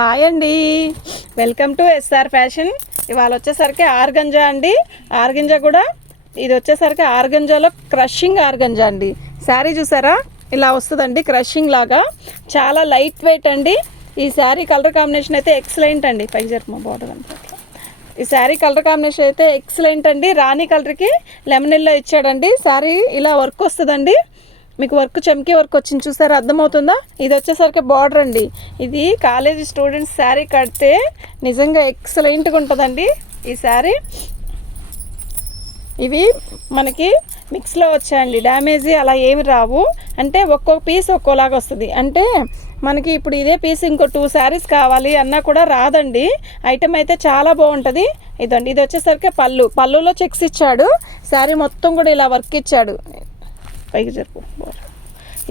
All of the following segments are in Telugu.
హాయ్ అండి. వెల్కమ్ టు ఎస్ఆర్ ఫ్యాషన్ ఇవాళ వచ్చేసరికి ఆర్గంజా అండి. ఆర్గంజా కూడా ఇది వచ్చేసరికి ఆర్గంజాలో క్రషింగ్ ఆర్గంజా అండి. శారీ చూసారా? ఇలా వస్తుందండి క్రషింగ్ లాగా. చాలా లైట్ వెయిట్ అండి. ఈ శారీ కలర్ కాంబినేషన్ అయితే ఎక్సలెంట్ అండి. పైకి మా బార్డర్ అంతా. ఈ శారీ కలర్ కాంబినేషన్ అయితే ఎక్సలెంట్ అండి. రాణి కలర్కి లెమన్ ఇల్లో ఇచ్చాడండి. శారీ ఇలా వర్క్ వస్తుందండి. మీకు వర్క్ చమ్కీ వర్క్ వచ్చింది చూసారా? అర్థమవుతుందా? ఇది వచ్చేసరికి బార్డర్ అండి. ఇది కాలేజీ స్టూడెంట్స్ శారీ కడితే నిజంగా ఎక్సలెంట్గా ఉంటుందండి ఈ శారీ ఇవి మనకి మిక్స్లో వచ్చాయండి. డ్యామేజీ అలా ఏమి రావు. అంటే ఒక్కొక్క పీస్ ఒక్కోలాగా వస్తుంది. అంటే మనకి ఇప్పుడు ఇదే పీస్ ఇంకో టూ శారీస్ కావాలి అన్నా కూడా రాదండి. ఐటమ్ అయితే చాలా బాగుంటుంది. ఇదండి. ఇది వచ్చేసరికి పళ్ళు. పళ్ళులో చెక్స్ ఇచ్చాడు. శారీ మొత్తం కూడా ఇలా వర్క్ ఇచ్చాడు. పైకి జరుపు.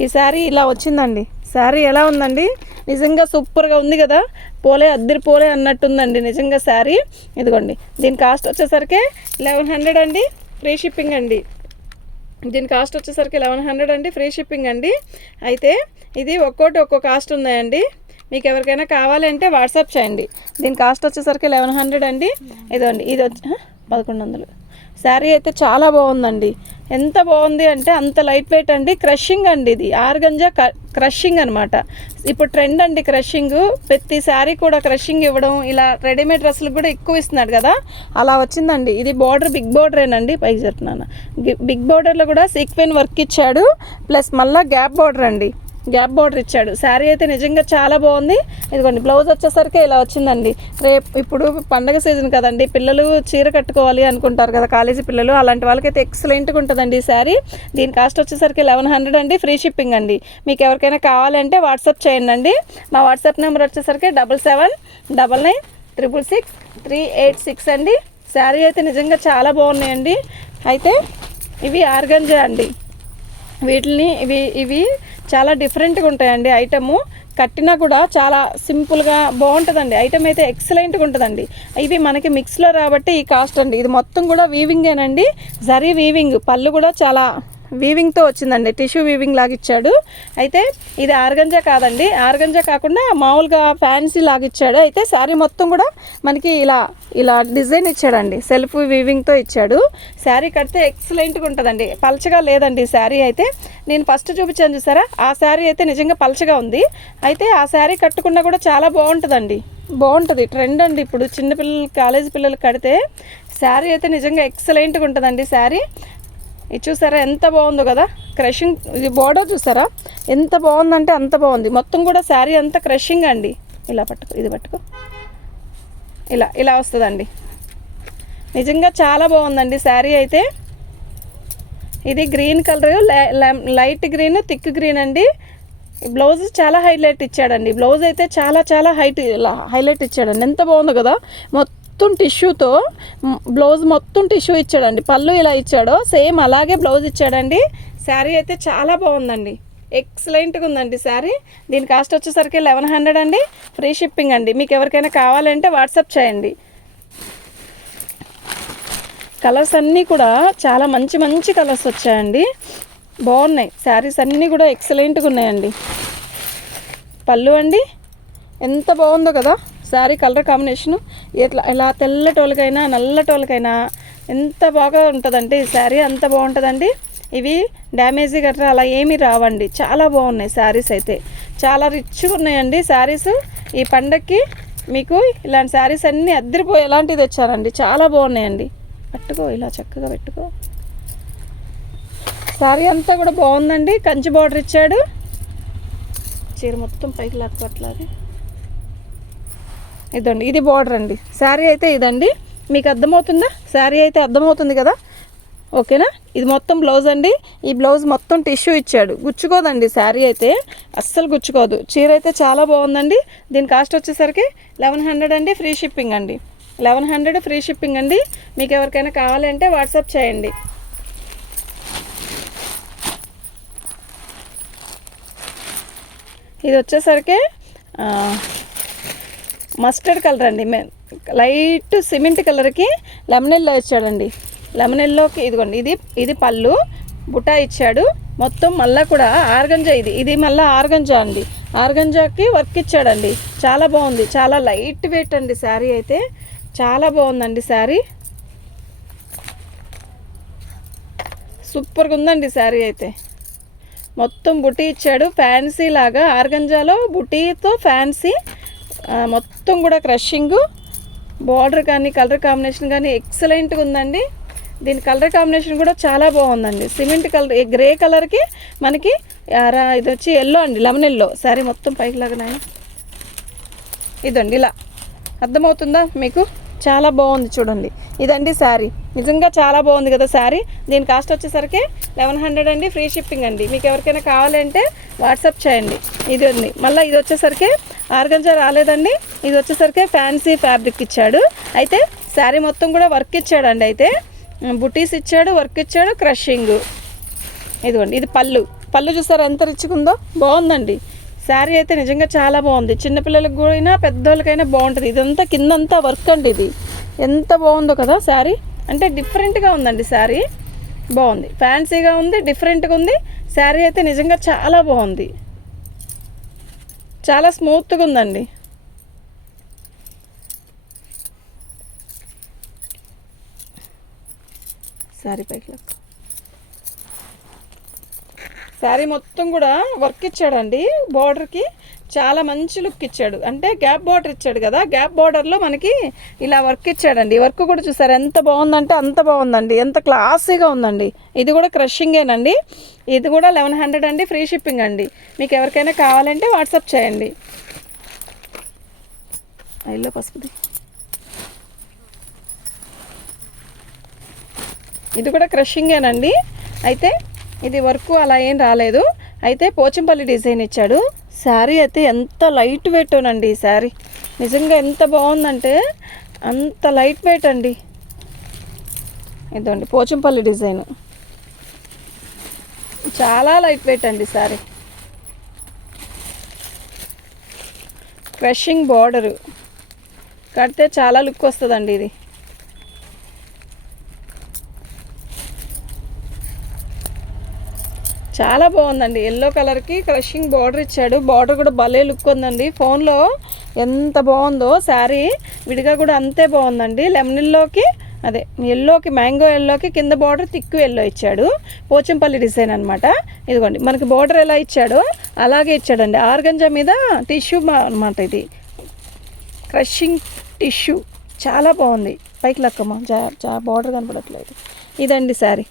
ఈ శారీ ఇలా వచ్చిందండి. శారీ ఎలా ఉందండి? నిజంగా సూపర్గా ఉంది కదా? పోలే అద్దరి పోలే అన్నట్టుందండి నిజంగా శారీ. ఇదిగోండి. దీని కాస్ట్ వచ్చేసరికి లెవెన్ హండ్రెడ్ అండి ఫ్రీ షిప్పింగ్ అండి. దీని కాస్ట్ వచ్చేసరికి లెవెన్ హండ్రెడ్ అండి ఫ్రీ షిప్పింగ్ అండి. అయితే ఇది ఒక్కోటి ఒక్కో కాస్ట్ ఉన్నాయండి. మీకు ఎవరికైనా కావాలి అంటే వాట్సాప్ చేయండి. దీని కాస్ట్ వచ్చేసరికి లెవెన్ హండ్రెడ్ అండి. ఇదండి ఇది వచ్చి పదకొండు వందలు శారీ అయితే చాలా బాగుందండి. ఎంత బాగుంది అంటే అంత లైట్ వెయిట్ అండి. క్రషింగ్ అండి ఇది. ఆర్గంజా క్రషింగ్ అనమాట ఇప్పుడు ట్రెండ్ అండి క్రషింగ్. ప్రతి శారీ కూడా క్రషింగ్ ఇవ్వడం ఇలా రెడీమేడ్ డ్రెస్సులు కూడా ఎక్కువ ఇస్తున్నాడు కదా. అలా వచ్చిందండి. ఇది బార్డర్ బిగ్ బార్డరేనండి పైకి చెప్తున్నాను బిగ్ బార్డర్లో కూడా సీక్వెన్ వర్క్ ఇచ్చాడు. ప్లస్ మళ్ళీ గ్యాప్ బార్డర్ అండి. గ్యాప్ బార్డర్ ఇచ్చాడు. శారీ అయితే నిజంగా చాలా బాగుంది. ఇదిగోండి బ్లౌజ్ వచ్చేసరికి ఇలా వచ్చిందండి. రేపు ఇప్పుడు పండగ సీజన్ కదండి పిల్లలు చీర కట్టుకోవాలి అనుకుంటారు కదా కాలేజీ పిల్లలు అలాంటి వాళ్ళకైతే ఎక్సలెంట్గా ఉంటుందండి ఈ శారీ. దీని కాస్ట్ వచ్చేసరికి లెవెన్ హండ్రెడ్ అండి ఫ్రీ షిప్పింగ్ అండి. మీకు ఎవరికైనా కావాలంటే వాట్సాప్ చేయండి అండి. మా వాట్సాప్ నెంబర్ వచ్చేసరికి double seven double nine triple six three eight six అండి. శారీ అయితే నిజంగా చాలా బాగున్నాయండి. అయితే ఇవి ఆర్గంజా అండి. వీటిని ఇవి ఇవి చాలా డిఫరెంట్గా ఉంటాయండి. ఐటము కట్టినా కూడా చాలా సింపుల్గా బాగుంటుందండి. ఐటమ్ అయితే ఎక్సలెంట్గా ఉంటుందండి. ఇవి మనకి మిక్స్లో రాబట్టి ఈ కాస్ట్ అండి. ఇది మొత్తం కూడా వీవింగేనండి జరీ వీవింగ్ పళ్ళు కూడా చాలా వీవింగ్తో వచ్చిందండి. టిష్యూ వీవింగ్ లాగా ఇచ్చాడు. అయితే ఇది ఆర్గంజా కాదండి. ఆర్గంజా కాకుండా మామూలుగా ఫ్యాన్సీ లాగా ఇచ్చాడు. అయితే శారీ మొత్తం కూడా మనకి ఇలా ఇలా డిజైన్ ఇచ్చాడండి. సెల్ఫ్ వీవింగ్తో ఇచ్చాడు. శారీ కడితే ఎక్సలెంట్గా ఉంటుందండి. పలచగా లేదండి శారీ అయితే. నేను ఫస్ట్ చూపించాను చూసారా? ఆ శారీ అయితే నిజంగా పలచగా ఉంది. అయితే ఆ శారీ కట్టుకున్నా కూడా చాలా బాగుంటుందండి. బాగుంటుంది. ట్రెండ్ అండి ఇప్పుడు చిన్నపిల్లలు కాలేజీ పిల్లలు కడితే శారీ అయితే నిజంగా ఎక్సలెంట్గా ఉంటుందండి శారీ ఇది చూసారా ఎంత బాగుందో కదా? క్రషింగ్ ఇది బోర్డర్ చూసారా? ఎంత బాగుందంటే అంత బాగుంది. మొత్తం కూడా శారీ అంతా క్రషింగ్ అండి. ఇలా పట్టుకో ఇది పట్టుకో. ఇలా ఇలా వస్తుందండి. నిజంగా చాలా బాగుందండి శారీ అయితే. ఇది green colour light green thick green అండి. బ్లౌజ్ చాలా హైలైట్ ఇచ్చాడండి. బ్లౌజ్ అయితే చాలా చాలా హైట్ హైలైట్ ఇచ్చాడండి. ఎంత బాగుందో కదా? మొత్తం మొత్తం టిష్యూతో బ్లౌజ్ మొత్తం టిష్యూ ఇచ్చాడండి. పళ్ళు ఇలా ఇచ్చాడో సేమ్ అలాగే బ్లౌజ్ ఇచ్చాడండి. శారీ అయితే చాలా బాగుందండి. ఎక్సలెంట్గా ఉందండి శారీ. దీని కాస్ట్ వచ్చేసరికి లెవెన్ హండ్రెడ్ అండి. ఫ్రీ షిప్పింగ్ అండి. మీకు ఎవరికైనా కావాలంటే వాట్సాప్ చేయండి. కలర్స్ అన్నీ కూడా చాలా మంచి మంచి కలర్స్ వచ్చాయండి. బాగున్నాయి. శారీస్ అన్నీ కూడా ఎక్సలెంట్గా ఉన్నాయండి. పళ్ళు అండి. ఎంత బాగుందో కదా. Sari colour combination. ఇట్లా ఇలా తెల్లటోళ్ళకైనా నల్లటోళ్ళకైనా ఎంత బాగా ఉంటుందంటే ఈ శారీ అంత బాగుంటుందండి. ఇవి డ్యామేజీ గట్రా అలా ఏమీ రావండి. చాలా బాగున్నాయి శారీస్ అయితే. చాలా రిచ్గా ఉన్నాయండి శారీస్ ఈ పండక్కి మీకు ఇలాంటి శారీస్ అన్నీ అద్దరిపోయి ఎలాంటిది వచ్చారండి చాలా బాగున్నాయండి. పట్టుకో ఇలా చక్కగా పెట్టుకో. శారీ అంతా కూడా బాగుందండి. కంచి బార్డర్ ఇచ్చాడు. చీర మొత్తం పైకి లాక్కట్లాది ఇదండి. ఇది బార్డర్ అండి. శారీ అయితే ఇదండి. మీకు అర్థమవుతుందా? శారీ అయితే అర్థమవుతుంది కదా? ఓకేనా? ఇది మొత్తం బ్లౌజ్ అండి. ఈ బ్లౌజ్ మొత్తం టిష్యూ ఇచ్చాడు. గుచ్చుకోదండి శారీ అయితే. అస్సలు గుచ్చుకోదు. చీర అయితే చాలా బాగుందండి. దీని కాస్ట్ వచ్చేసరికి లెవెన్ హండ్రెడ్ అండి. ఫ్రీ షిప్పింగ్ అండి. లెవెన్ హండ్రెడ్ ఫ్రీ షిప్పింగ్ అండి. మీకు ఎవరికైనా కావాలి అంటే వాట్సాప్ చేయండి. ఇది వచ్చేసరికి మస్టర్డ్ కలర్ అండి. లైట్ సిమెంట్ కలర్కి లెమనెల్లో ఇచ్చాడండి లెమనెల్లోకి ఇదిగోండి ఇది ఇది పళ్ళు బుటా ఇచ్చాడు. మొత్తం మళ్ళా కూడా ఆర్గంజా ఇది ఇది మళ్ళీ ఆర్గంజా అండి. ఆర్గంజాకి వర్క్ ఇచ్చాడండి. చాలా బాగుంది చాలా లైట్ వెయిట్ అండి శారీ అయితే. చాలా బాగుందండి శారీ. సూపర్గా ఉందండి శారీ అయితే. మొత్తం బుటీ ఇచ్చాడు ఫ్యాన్సీ లాగా. ఆర్గంజాలో బుటీతో ఫ్యాన్సీ మొత్తం కూడా క్రషింగ్. బార్డర్ కానీ కలర్ కాంబినేషన్ కానీ ఎక్సలెంట్గా ఉందండి. దీని కలర్ కాంబినేషన్ కూడా చాలా బాగుందండి. సిమెంట్ కలర్ గ్రే కలర్కి మనకి ఇది వచ్చి ఎల్లో అండి లెమన్ ఎల్లో శారీ మొత్తం పైకి లాగా ఇదండి ఇలా. అర్థమవుతుందా మీకు? చాలా బాగుంది చూడండి. ఇదండి శారీ. నిజంగా చాలా బాగుంది కదా శారీ. దీని కాస్ట్ వచ్చేసరికి లెవెన్ హండ్రెడ్ అండి. ఫ్రీ షిప్పింగ్ అండి. మీకు ఎవరికైనా కావాలంటే వాట్సాప్ చేయండి. ఇది ఉంది. మళ్ళీ ఇది వచ్చేసరికి ఆర్గంజా రాలేదండి. ఇది వచ్చేసరికి ఫ్యాన్సీ ఫ్యాబ్రిక్ ఇచ్చాడు. అయితే శారీ మొత్తం కూడా వర్క్ ఇచ్చాడండి అయితే. బుటీస్ ఇచ్చాడు వర్క్ ఇచ్చాడు క్రషింగ్. ఇదిగోండి. ఇది పళ్ళు. పళ్ళు చూసారా ఎంత రిచ్గా ఉందో? బాగుందండి. శారీ అయితే నిజంగా చాలా బాగుంది. చిన్నపిల్లలకు కూడా పెద్దవాళ్ళకైనా బాగుంటుంది. ఇదంతా కిందంతా వర్క్ అండి ఇది. ఎంత బాగుందో కదా శారీ. అంటే డిఫరెంట్గా ఉందండి శారీ. బాగుంది. ఫ్యాన్సీగా ఉంది డిఫరెంట్గా ఉంది. శారీ అయితే నిజంగా చాలా బాగుంది. చాలా స్మూత్గా ఉందండి. శారీ పైకి శారీ మొత్తం కూడా వర్క్ ఇచ్చాడండి బార్డర్కి చాలా మంచి లుక్ ఇచ్చాడు. అంటే గ్యాప్ బార్డర్ ఇచ్చాడు కదా గ్యాప్ బార్డర్లో మనకి ఇలా వర్క్ ఇచ్చాడండి. వర్క్ కూడా చూసారు ఎంత బాగుందంటే అంత బాగుందండి. ఎంత క్లాసీగా ఉందండి. ఇది కూడా క్రషింగేనండి ఇది కూడా లెవెన్ హండ్రెడ్ అండి ఫ్రీ షిప్పింగ్ అండి. మీకు ఎవరికైనా కావాలంటే వాట్సాప్ చేయండి. అయిలో పసుపుది. ఇది కూడా క్రషింగేనండి అయితే ఇది వర్క్ అలా ఏం రాలేదు. అయితే పోచంపల్లి డిజైన్ ఇచ్చాడు. శారీ అయితే ఎంత లైట్ వెయిట్ అండి ఈ శారీ. నిజంగా ఎంత బాగుందంటే అంత లైట్ వెయిట్ అండి. ఇదండి పోచంపల్లి డిజైన్. చాలా లైట్ వెయిట్ అండి శారీ. Crushing border. కడితే చాలా లుక్ వస్తుందండి ఇది. చాలా బాగుందండి. ఎల్లో కలర్కి క్రషింగ్ బార్డర్ ఇచ్చాడు. బార్డర్ కూడా భలే లుక్ ఉందండి. ఫోన్లో ఎంత బాగుందో శారీ విడిగా కూడా అంతే బాగుందండి. లెమన్ ఎల్లోకి అదే ఎల్లోకి మ్యాంగో ఎల్లోకి కింద బార్డర్ తిక్కు ఎల్లో ఇచ్చాడు. పోచంపల్లి డిజైన్ అనమాట ఇదిగోండి మనకి బార్డర్ ఎలా ఇచ్చాడో అలాగే ఇచ్చాడండి. ఆర్గంజా మీద టిష్యూ అనమాట ఇది. క్రషింగ్ టిష్యూ చాలా బాగుంది. పైకి లక్కమ్మ. జా జా బార్డర్ కనపడట్లేదు. ఇదండి శారీ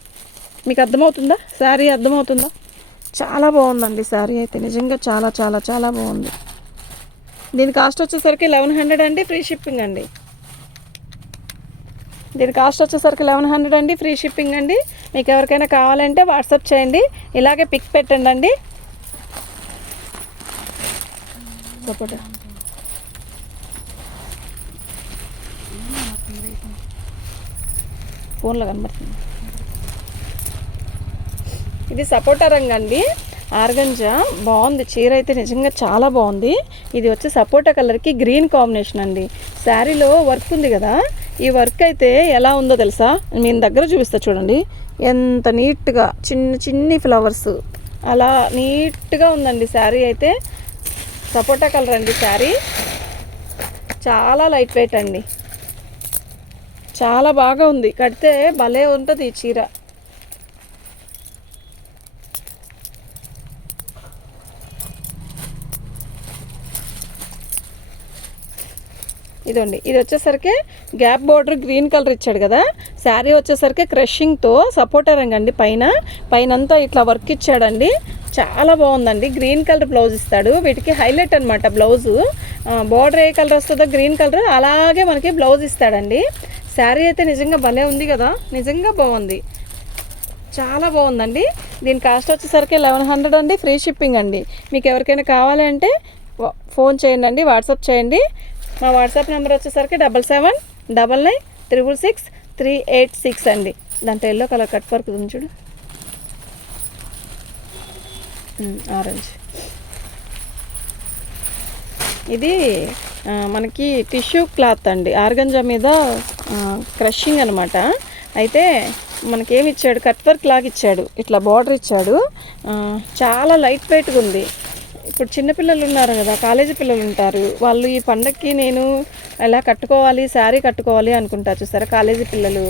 మీకు అర్థమవుతుందా? శారీ అర్థమవుతుందా? చాలా బాగుందండి శారీ అయితే. నిజంగా చాలా చాలా చాలా బాగుంది. దీని కాస్ట్ వచ్చేసరికి లెవెన్ హండ్రెడ్ అండి ఫ్రీ షిప్పింగ్ అండి. దీని కాస్ట్ వచ్చేసరికి లెవెన్ హండ్రెడ్ అండి ఫ్రీ షిప్పింగ్ అండి. మీకు ఎవరికైనా కావాలంటే వాట్సాప్ చేయండి. ఇలాగే పిక్ పెట్టండి అండి. సపోటా ఫోన్లో కనబడుతుంది. ఇది సపోటా రంగు అండి. ఆర్గంజా. బాగుంది. చీర అయితే నిజంగా చాలా బాగుంది. ఇది వచ్చి సపోటా కలర్కి గ్రీన్ కాంబినేషన్ అండి. శారీలో వర్క్ ఉంది కదా. ఈ వర్క్ అయితే ఎలా ఉందో తెలుసా? నేను దగ్గర చూపిస్తా చూడండి. ఎంత నీట్గా చిన్న చిన్ని ఫ్లవర్స్. అలా నీట్గా ఉందండి శారీ అయితే. సపోటా కలర్ అండి శారీ. చాలా లైట్ వెయిట్ అండి. చాలా బాగా ఉంది. కడితే భలే ఉంటుంది ఈ చీర. ఇదండి. ఇది వచ్చేసరికి గ్యాప్ బార్డర్ గ్రీన్ కలర్ ఇచ్చాడు కదా. శారీ వచ్చేసరికి క్రషింగ్తో సపోర్టర్ అండి పైన పైన. అంతా ఇట్లా వర్క్ ఇచ్చాడండి. చాలా బాగుందండి. గ్రీన్ కలర్ బ్లౌజ్ ఇస్తాడు. వీటికి హైలైట్ అనమాట బ్లౌజు. బార్డర్ ఏ కలర్ వస్తుందో గ్రీన్ కలర్. అలాగే మనకి బ్లౌజ్ ఇస్తాడండి. శారీ అయితే నిజంగా భలే ఉంది కదా. నిజంగా బాగుంది. చాలా బాగుందండి. దీని కాస్ట్ వచ్చేసరికి లెవెన్ హండ్రెడ్ అండి. ఫ్రీ షిప్పింగ్ అండి. మీకు ఎవరికైనా కావాలి అంటే ఫోన్ చేయండి అండి. వాట్సాప్ చేయండి. మా వాట్సాప్ నెంబర్ వచ్చేసరికి double seven double nine triple six three eight six అండి. దాంట్లో ఎల్లో కలర్ కట్ వర్క్ ఉంది చూడు. ఆరెంజ్ ఇది మనకి టిష్యూ క్లాత్ అండి. ఆర్గంజా మీద క్రషింగ్ అనమాట అయితే మనకేమి ఇచ్చాడు? కట్ వర్క్ లాగా ఇచ్చాడు. ఇట్లా బార్డర్ ఇచ్చాడు. చాలా లైట్ వెయిట్గా ఉంది. ఇప్పుడు చిన్నపిల్లలు ఉన్నారు కదా కాలేజీ పిల్లలు ఉంటారు. వాళ్ళు ఈ పండగకి నేను ఎలా కట్టుకోవాలి శారీ కట్టుకోవాలి అనుకుంటారు చూసారా? కాలేజీ పిల్లలు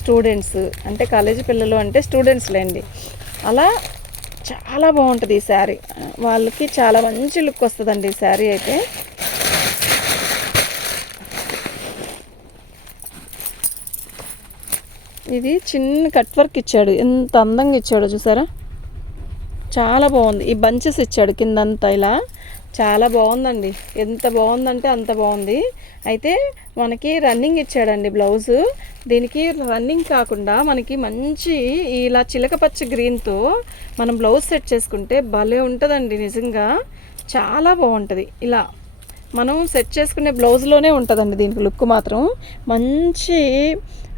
స్టూడెంట్స్ అంటే కాలేజీ పిల్లలు అంటే స్టూడెంట్స్ లేండి. అలా చాలా బాగుంటుంది ఈ శారీ. వాళ్ళకి చాలా మంచి లుక్ వస్తుందండి ఈ శారీ అయితే. ఇది చిన్న కట్ వర్క్ ఇచ్చాడు. ఎంత అందంగా ఇచ్చాడో చూసారా? చాలా బాగుంది. ఈ బంచెస్ ఇచ్చాడు కిందంతా ఇలా. చాలా బాగుందండి. ఎంత బాగుందంటే అంత బాగుంది. అయితే మనకి రన్నింగ్ ఇచ్చాడండి బ్లౌజు. దీనికి రన్నింగ్ కాకుండా మనకి మంచి ఇలా చిలక పచ్చ గ్రీన్తో మనం బ్లౌజ్ సెట్ చేసుకుంటే భలే ఉంటుందండి నిజంగా. చాలా బాగుంటుంది. ఇలా మనం సెట్ చేసుకునే బ్లౌజ్లోనే ఉంటుందండి దీనికి లుక్ మాత్రం. మంచి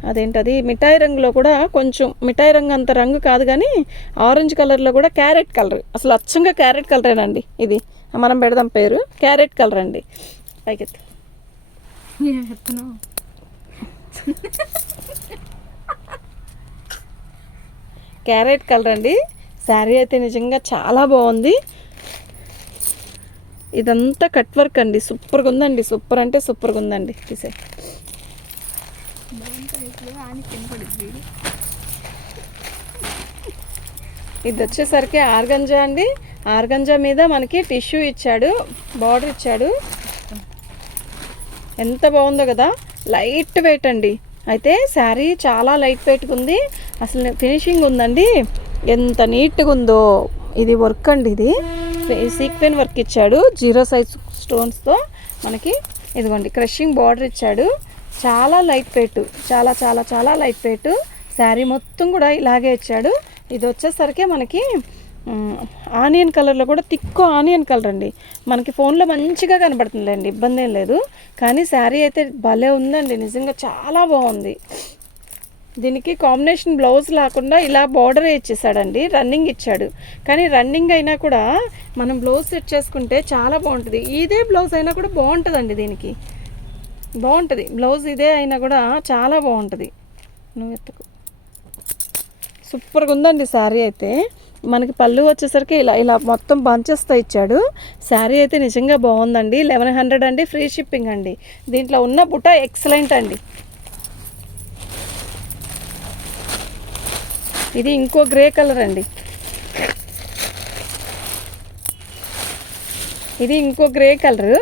అదేంటది? మిఠాయి రంగులో కూడా కొంచెం మిఠాయి రంగు అంత రంగు కాదు కానీ ఆరెంజ్ కలర్లో కూడా క్యారెట్ కలర్. అసలు అచ్చంగా క్యారెట్ కలరేనండి ఇది. మనం పెడదాం పేరు. క్యారెట్ కలర్ అండి. పైకెత్తు. క్యారెట్ కలర్ అండి. శారీ అయితే నిజంగా చాలా బాగుంది. ఇదంతా కట్ వర్క్ అండి. సూపర్గా ఉందండి. సూపర్ అంటే సూపర్గా ఉందండి. డిజైన్ ఇది వచ్చేసరికి ఆర్గంజా అండి. ఆర్గంజా మీద మనకి టిష్యూ ఇచ్చాడు. బార్డర్ ఇచ్చాడు. ఎంత బాగుందో కదా. లైట్ వెయిట్ అండి. అయితే శారీ చాలా లైట్ వెయిట్గా ఉంది. అసలు ఫినిషింగ్ ఉందండి. ఎంత నీట్గా ఉందో. ఇది వర్క్ అండి ఇది. సీక్వెన్ వర్క్ ఇచ్చాడు. జీరో సైజ్ స్టోన్స్తో మనకి ఇదిగోండి క్రషింగ్ బార్డర్ ఇచ్చాడు. చాలా లైట్ వెయిట్ చాలా చాలా చాలా లైట్ వెయిట్. శారీ మొత్తం కూడా ఇలాగే ఇచ్చాడు. ఇది వచ్చేసరికి మనకి ఆనియన్ కలర్లో కూడా తిక్కు ఆనియన్ కలర్ అండి. మనకి ఫోన్లో మంచిగా కనబడుతుందండి ఇబ్బంది ఏం లేదు. కానీ శారీ అయితే భలే ఉందండి నిజంగా చాలా బాగుంది. దీనికి కాంబినేషన్ బ్లౌజ్ లేకుండా ఇలా బార్డర్ ఇచ్చేసాడండి రన్నింగ్ ఇచ్చాడు. కానీ రన్నింగ్ అయినా కూడా మనం బ్లౌజ్ సెట్ చేసుకుంటే చాలా బాగుంటుంది. ఇదే బ్లౌజ్ అయినా కూడా బాగుంటుందండి దీనికి. బాగుంటుంది. బ్లౌజ్ ఇదే అయినా కూడా చాలా బాగుంటుంది. నువ్వు ఎత్తుకు. సూపర్గా ఉందండి శారీ అయితే. మనకి పళ్ళు వచ్చేసరికి ఇలా ఇలా మొత్తం బంచెస్తో ఇచ్చాడు. శారీ అయితే నిజంగా బాగుందండి. లెవెన్ హండ్రెడ్ అండి. ఫ్రీ షిప్పింగ్ అండి. దీంట్లో ఉన్న బుట్ట ఎక్సలెంట్ అండి. ఇది ఇంకో గ్రే కలర్ అండి. ఇది ఇంకో గ్రే కలర్.